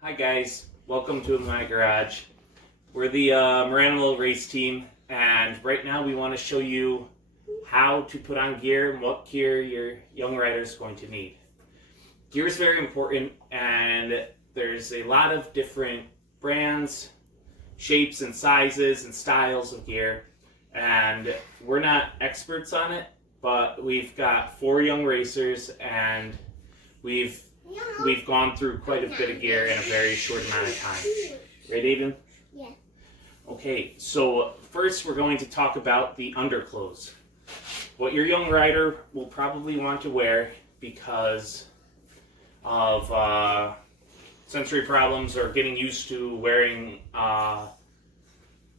Hi guys, welcome to my garage. We're the Maranville race team, and right now we want to show you how to put on gear and what gear your young rider is going to need. Gear is very important, and there's a lot of different brands, shapes and sizes and styles of gear, and we're not experts on it, but we've got 4 young racers, and we've gone through quite a bit of gear in a very short amount of time. Right, Aiden? Yeah. Okay, so first we're going to talk about the underclothes. What your young rider will probably want to wear because of sensory problems or getting used to wearing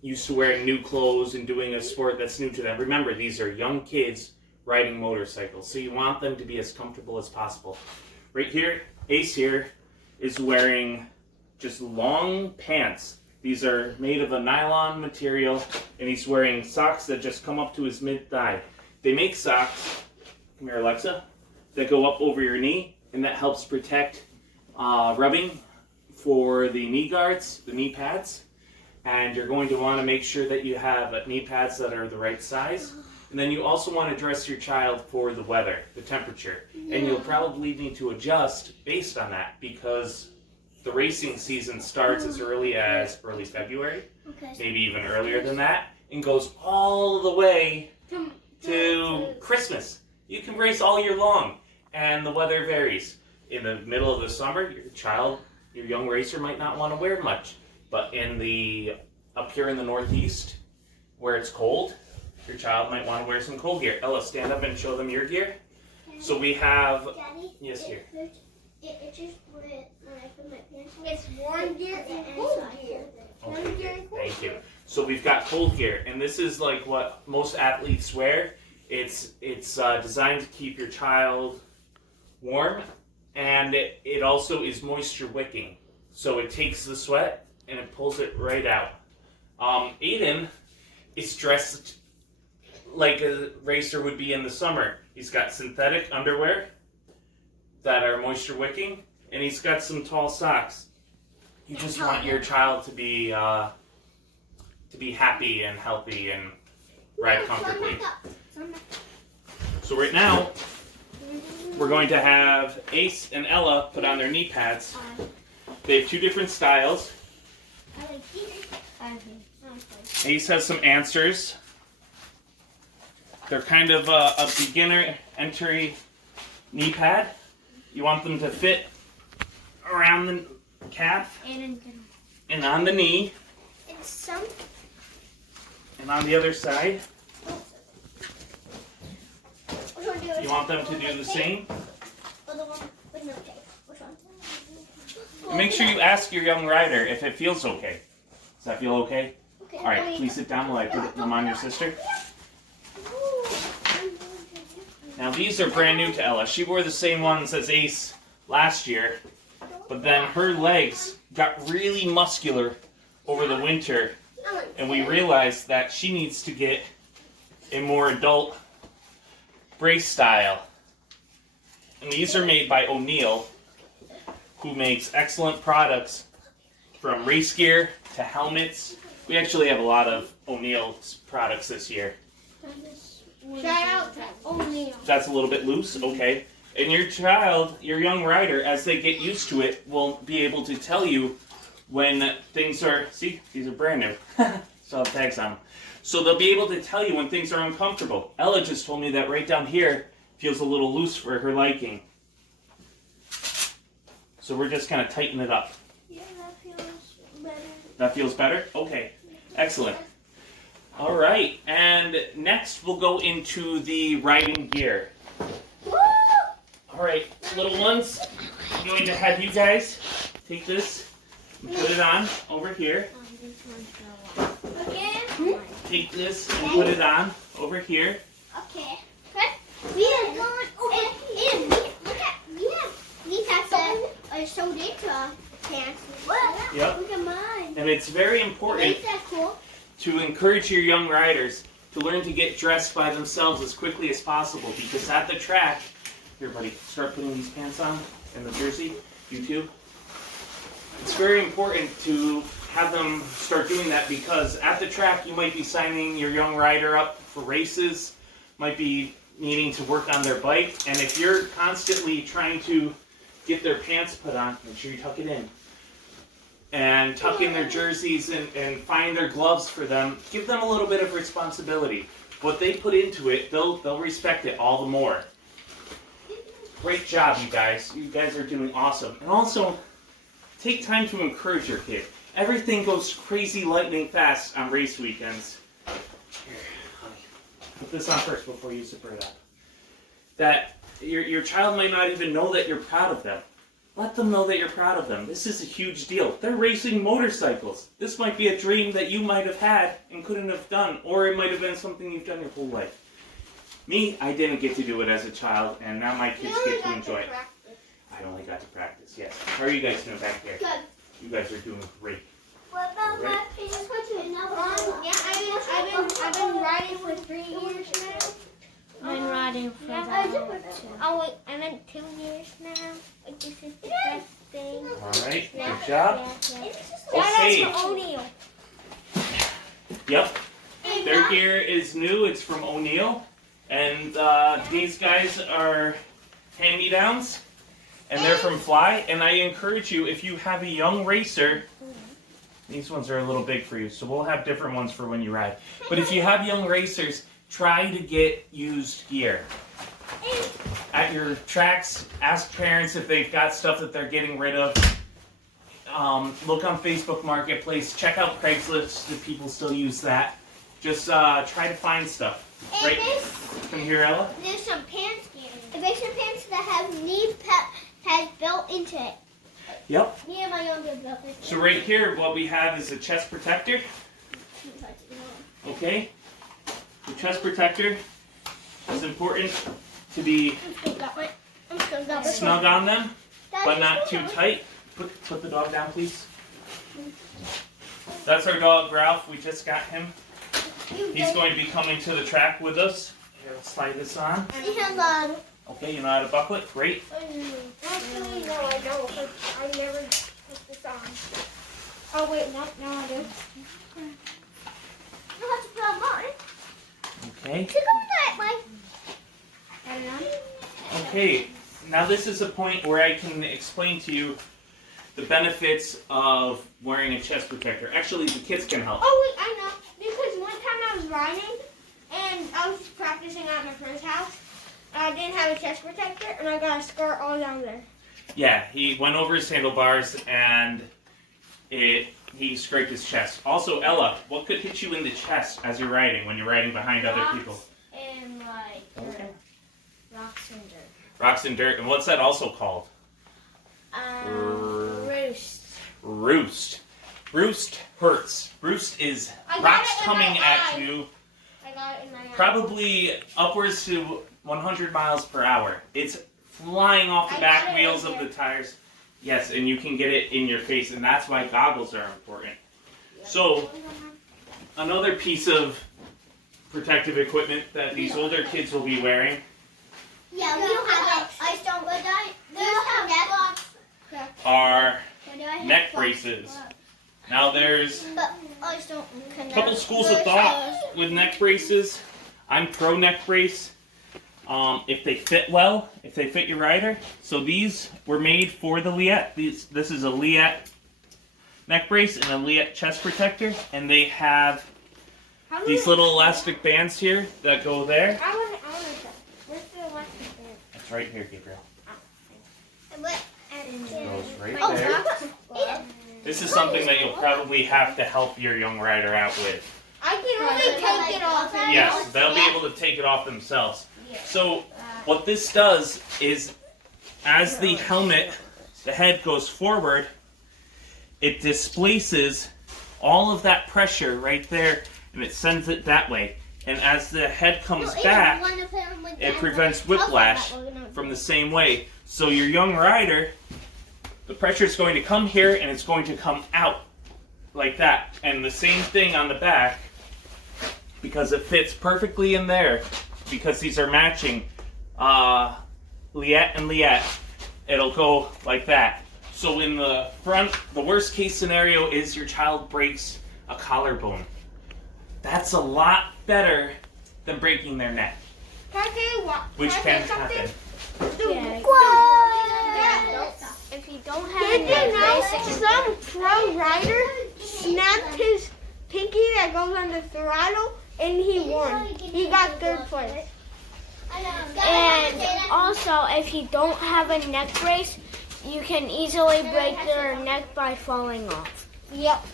new clothes and doing a sport that's new to them. Remember, these are young kids riding motorcycles, so you want them to be as comfortable as possible. Right here, Ace here is wearing just long pants. These are made of a nylon material, and he's wearing socks that just come up to his mid-thigh. They make socks, come here Alexa, that go up over your knee, and that helps protect rubbing for the knee guards, the knee pads. And you're going to want to make sure that you have knee pads that are the right size. And then you also want to dress your child for the weather, the temperature. Yeah. And you'll probably need to adjust based on that because the racing season starts as early as early February, maybe even earlier than that, and goes all the way to Christmas. You can race all year long, and the weather varies. In the middle of the summer, your young racer might not want to wear much, but up here in the Northeast, where it's cold, your child might want to wear some cold gear. Ella, stand up and show them your gear. Daddy, so we have... Daddy, yes, here. It just when I put my pants on. It's warm gear and cold gear. Okay, thank you. So we've got cold gear, and this is like what most athletes wear. It's designed to keep your child warm, and it also is moisture wicking. So it takes the sweat and it pulls it right out. Aiden is dressed like a racer would be in the summer. He's got synthetic underwear that are moisture wicking, and he's got some tall socks. You just want your child to be happy and healthy and ride comfortably. So right now, we're going to have Ace and Ella put on their knee pads. They have 2 different styles. Ace has some answers. They're kind of a beginner entry knee pad. You want them to fit around the calf and on the knee and on the other side. You want them to do the same. And make sure you ask your young rider if it feels okay. Does that feel okay? All right, please sit down while I put them on your sister. Now these are brand new to Ella. She wore the same ones as Ace last year, but then her legs got really muscular over the winter, and we realized that she needs to get a more adult brace style. And these are made by O'Neill, who makes excellent products from race gear to helmets. We actually have a lot of O'Neill's products this year. Shout out to O'Neill. That's a little bit loose, okay. And your child, your young rider, as they get used to it, will be able to tell you when things are, see, these are brand new. Still have tags on them. So they'll be able to tell you when things are uncomfortable. Ella just told me that right down here feels a little loose for her liking. So we're just kind of tightening it up. Yeah, that feels better. That feels better? Okay, excellent. All right, and next we'll go into the riding gear. All right, little ones, I'm going to have you guys take this and put it on over here. Okay. Take this and put it on over here. Okay. We are going over here. We have some sewed into pants. Yep. Look at mine. And it's very important Isn't that cool? to encourage your young riders to learn to get dressed by themselves as quickly as possible, because at the track, here buddy, start putting these pants on and the jersey, you too. It's very important to have them start doing that because at the track you might be signing your young rider up for races, might be needing to work on their bike, and if you're constantly trying to get their pants put on, make sure you tuck it in, and tuck in their jerseys and find their gloves for them, give them a little bit of responsibility. What they put into it, they'll respect it all the more. Great job, you guys. You guys are doing awesome. And also, take time to encourage your kid. Everything goes crazy lightning fast on race weekends. Here, honey, put this on first before you zipper it up. That your child might not even know that you're proud of them. Let them know that you're proud of them. This is a huge deal. They're racing motorcycles. This might be a dream that you might have had and couldn't have done, or it might have been something you've done your whole life. Me, I didn't get to do it as a child, and now my kids get to enjoy it. I only got to practice, yes. How are you guys doing back there? Good. You guys are doing great. What about my pants? I've been riding for 3 years now. I've been riding for Oh wait, I meant 2 years now. Like this is the best thing. Alright, good job. That's Okay. for O'Neill. Yep. Their gear is new. It's from O'Neill. And these guys are hand-me-downs. And they're from Fly. And I encourage you, if you have a young racer, these ones are a little big for you, so we'll have different ones for when you ride. But if you have young racers, try to get used gear. At your tracks, ask parents if they've got stuff that they're getting rid of. Look on Facebook Marketplace. Check out Craigslist if people still use that. Just try to find stuff. Right? Come here, Ella. There's some pants here. There's some pants that have knee pads built into it. Yep. Me and my younger brother. So right here, what we have is a chest protector. Okay? The chest protector is important to be snug on them, but not too tight. Put the dog down, please. That's our dog, Ralph. We just got him. He's going to be coming to the track with us. Here, let's slide this on. Okay, you know how to buckle it? Great. Actually, no, I don't. I never put this on. Oh, wait, no, I do. You have to put them on. Okay. To go that way. Okay, now this is a point where I can explain to you the benefits of wearing a chest protector. Actually, the kids can help. Oh, wait, I know. Because one time I was riding, and I was practicing at my friend's house. I didn't have a chest protector, and I got a scar all down there. Yeah, he went over his handlebars, and he scraped his chest. Also, Ella, what could hit you in the chest as you're riding, when you're riding behind other people? And like Okay. rocks and dirt. Rocks and dirt. And what's that also called? Roost. Roost. Roost hurts. Roost is I got rocks it in coming my at eye. you I got it in my eye. probably upwards to 100 miles per hour. It's flying off the I back got it wheels right of here. the tires. Yes, and you can get it in your face, and that's why goggles are important. So, another piece of protective equipment that these older kids will be wearing Yeah, we don't have that. I don't, but we don't have that. are neck braces. Now there's But I don't a couple schools of thought with neck braces. I'm pro neck brace. If they fit well, if they fit your rider. So these were made for the Liette. This is a Liette neck brace and a Liette chest protector. And they have these little elastic bands here that go there. I want to check. Where's the elastic band? That's right here, Gabriel. What? Goes right Oh, there. This is something that you'll probably have to help your young rider out with. I can only take it off. Yes, they'll be able to take it off themselves. So what this does is, as the helmet, the head goes forward, it displaces all of that pressure right there, and it sends it that way. And as the head comes back, it prevents whiplash from the same way. So your young rider, the pressure is going to come here, and it's going to come out like that. And the same thing on the back, because it fits perfectly in there, because these are matching Liette and Liette, it'll go like that. So in the front, the worst case scenario is your child breaks a collarbone. That's a lot better than breaking their neck, Can I tell you what? which Can I can say something? happen. If you don't have Did a you know neck brace, some pro rider snapped his pinky that goes on the throttle and he won? He got third place. and also if you don't have a neck brace, you can easily break their neck by falling off. Yep.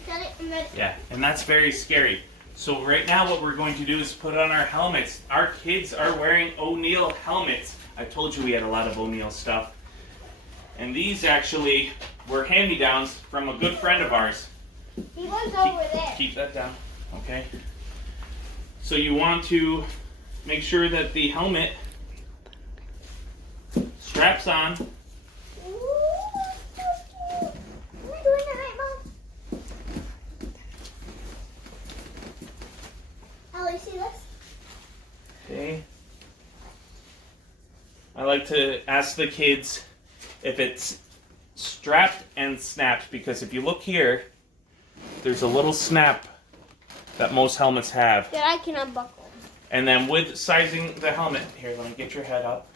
Yeah, and that's very scary. So right now what we're going to do is put on our helmets. Our kids are wearing O'Neill helmets. I told you we had a lot of O'Neill stuff. And these actually were hand-me-downs from a good friend of ours. He was over there. Keep that down, okay? So you want to make sure that the helmet straps on. Okay. I like to ask the kids if it's strapped and snapped, because if you look here, there's a little snap that most helmets have. That I can unbuckle. And then with sizing the helmet, here, let me get your head up.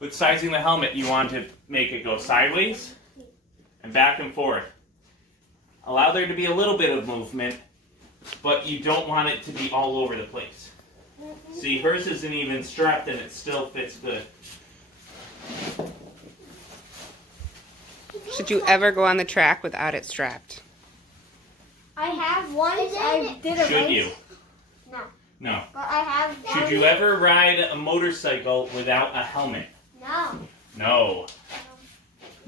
With sizing the helmet, you want to make it go sideways and back and forth. Allow there to be a little bit of movement, but you don't want it to be all over the place. See, hers isn't even strapped and it still fits good. Should you ever go on the track without it strapped? I have once. I did a Should race. you? No. No. But I have. Should you ever ride a motorcycle without a helmet? No. No.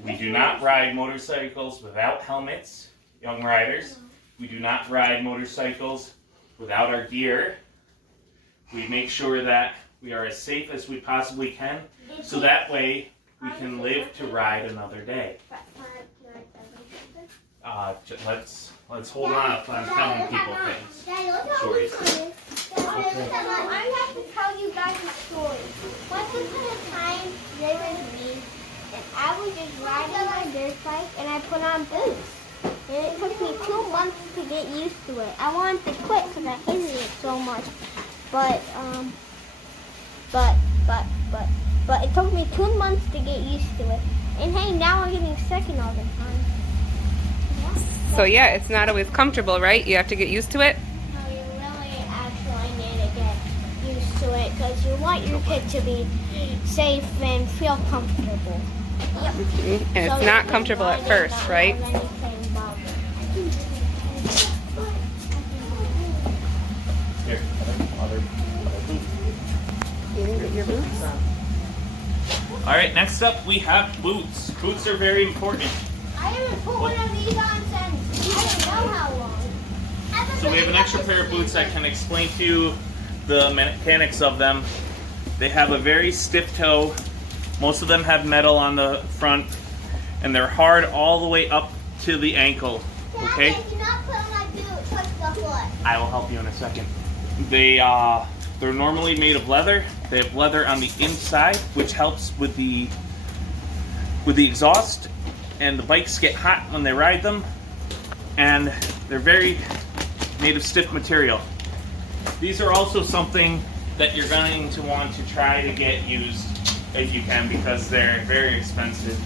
We do not ride motorcycles without helmets, young riders. We do not ride motorcycles without our gear. We make sure that we are as safe as we possibly can, so that way we can live to ride another day. Let's hold on if I'm telling people things. Stories. I have to tell you guys a story. Once upon a time, there was me, and I was just riding my dirt bike, and I put on boots. And it took me 2 months to get used to it. I wanted to quit because I hated it so much. But it took me 2 months to get used to it. And hey, now I'm getting second all the time. So yeah, it's not always comfortable, right? You have to get used to it. No, you really actually need to get used to it because you want your kid to be safe and feel comfortable. Yep. And it's not comfortable at first, right? Here, other boot. You didn't get your boots on. All right, next up we have boots. Boots are very important. I haven't put one of these on since I don't know how long. So we have an extra pair of boots. I can explain to you the mechanics of them. They have a very stiff toe. Most of them have metal on the front, and they're hard all the way up to the ankle. Okay? Do not put on my boot. Touch the foot. I will help you in a second. They're normally made of leather. They have leather on the inside, which helps with the exhaust, and the bikes get hot when they ride them. And they're very made of stiff material. These are also something that you're going to want to try to get used if you can, because they're very expensive.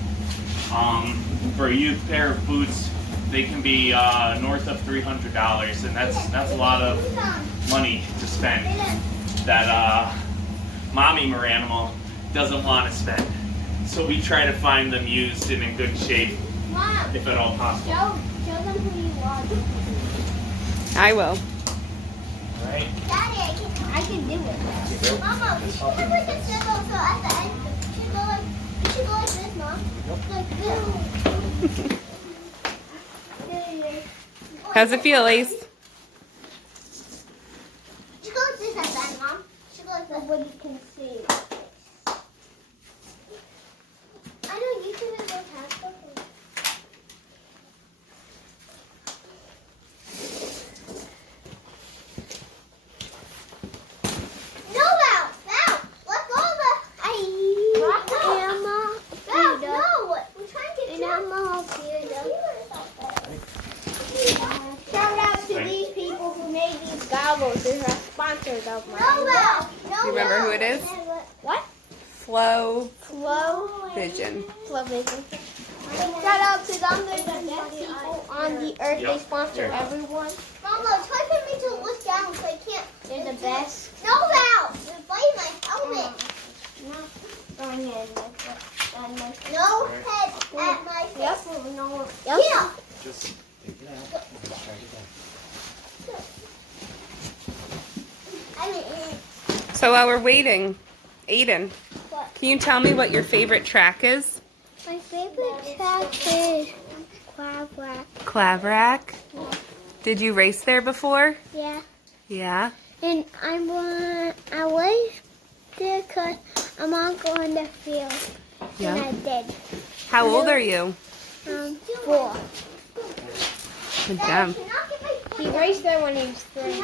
For a youth pair of boots, they can be north of $300, and that's a lot of money to spend that mommy Maranimal doesn't want to spend. So we try to find them used and in good shape, Mom, if at all possible. show them who you are. I will. Right? Daddy, I can do it. Mama, we should have like a symbol so at the end it should go like this, Mom. Like this. How's it feel, Ace? Should go like this at the end, Mom. Should go like this. Nobody can see. I know you can go past the No, Val! Let go of the... No! We're trying to get Shout out to these people who made these goggles. They're sponsors of mine. You remember who it is? What? Flow Flow Vision. Vision. Shout out to them. They're the best people on the earth. They sponsor everyone. Mama, try for me to look down so I can't. They're the best. No, Val! You're biting my helmet. No head at my face. Yep. No. Yep. Yeah. Just take it out. Try it again. So while we're waiting, Aiden, What? can you tell me what your favorite track is? My favorite track is Quack. Claverack. Did you race there before? Yeah. Yeah. And I was there because I'm on going the field. And I did. How old are you? 4. Good job. He raced there when he was 3.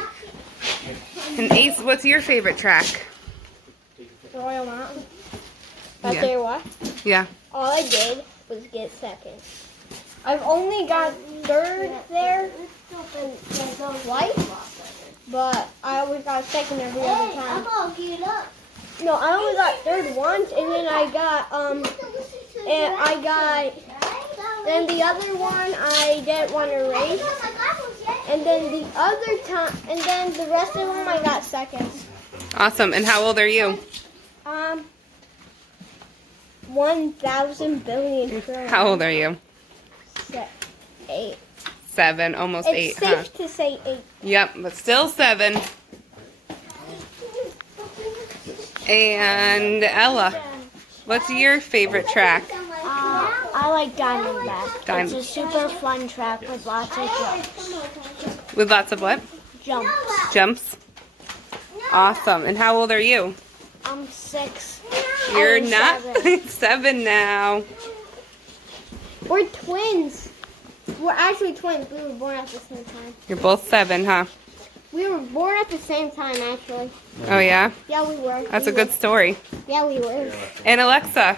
And Ace, what's your favorite track? Royal Mountain. I Yeah. tell you what, Yeah. all I did was get second. I've only got 3rd there twice, but I always got second every other time. No, I only got 3rd once, and then then the other one I didn't want to race, and then the other time, and then the rest of them I got second. Awesome. And how old are you? 1,000 billion trillion. How old are you? 8. 7, almost It's 8, safe huh? to say 8. Yep, but still 7. And Ella, what's your favorite track? I like Diamondback. Diamond- It's a super fun track with lots of With lots of what? jumps. Jumps? Awesome. And how old are you? I'm 6. You're I'm not 7. 7 now. We're twins. We're actually twins. We were born at the same time. You're both 7, huh? We were born at the same time, actually. Oh, yeah? Yeah, we were. That's We a good story. were. Yeah, we were. And Alexa.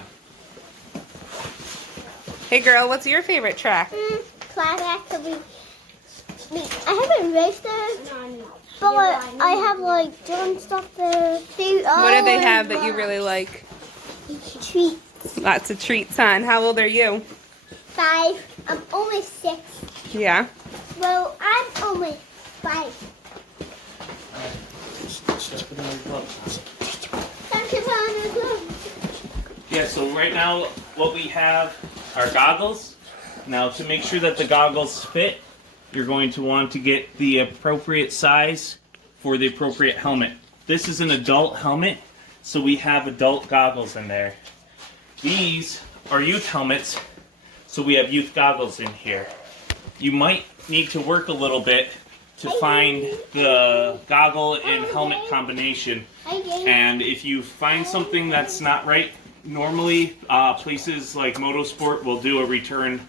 Hey, girl, what's your favorite track? Class actually. I haven't raced there, but I have like done stuff there. What do they have that you really like? Treats. Lots of treats, huh? And how old are you? 5. I'm only 6. Yeah? Well, I'm only 5. Yeah, so right now what we have are goggles. Now to make sure that the goggles fit, you're going to want to get the appropriate size for the appropriate helmet. This is an adult helmet, so we have adult goggles in there. These are youth helmets, so we have youth goggles in here. You might need to work a little bit to find the goggle and helmet combination. And if you find something that's not right, normally places like Motorsport will do a return,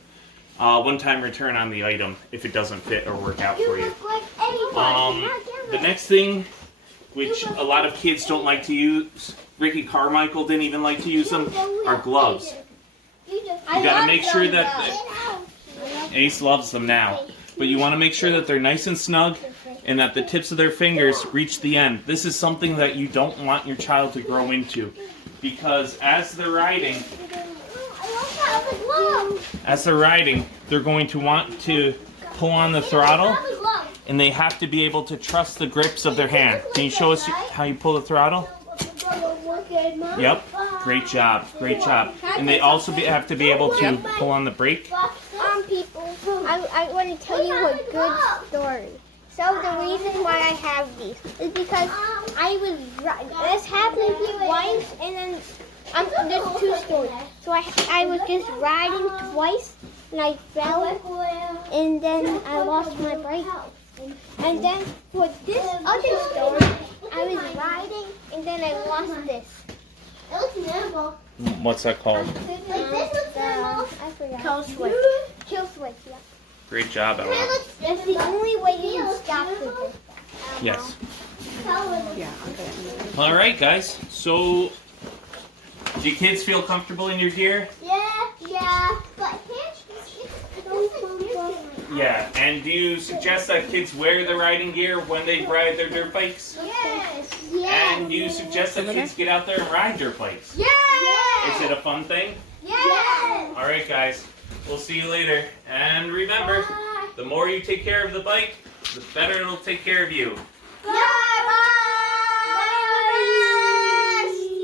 one-time return on the item if it doesn't fit or work out for you. The next thing, which a lot of kids don't like to use, Ricky Carmichael didn't even like to use them, are gloves. You gotta make sure that Ace loves them now. But you want to make sure that they're nice and snug and that the tips of their fingers reach the end. This is something that you don't want your child to grow into, because as they're riding, they're going to want to pull on the throttle, and they have to be able to trust the grips of their hand. Can you show us how you pull the throttle? Yep. Great job. Great job. And they also have to be able to pull on the brake. People, I want to tell you a good story. So the reason why I have these is because this happened twice, and then there's 2 stories. So I was just riding twice, and I fell, and then I lost my brake. And then for this other story, I was riding, and then I lost this. It looks normal. What's that called? Like this looks normal. I forgot. Kill switch. Kill switch, yeah. Great job, Ella. That's the only way you can stop this. Yes. Yeah, okay. All right, guys. So, do you kids feel comfortable in your gear? Yeah. But here's Yeah, and do you suggest that kids wear the riding gear when they ride their dirt bikes? Yes. And do you suggest that kids get out there and ride dirt bikes? Yes. Is it a fun thing? Yes. Alright guys, we'll see you later. And remember, the more you take care of the bike, the better it'll take care of you.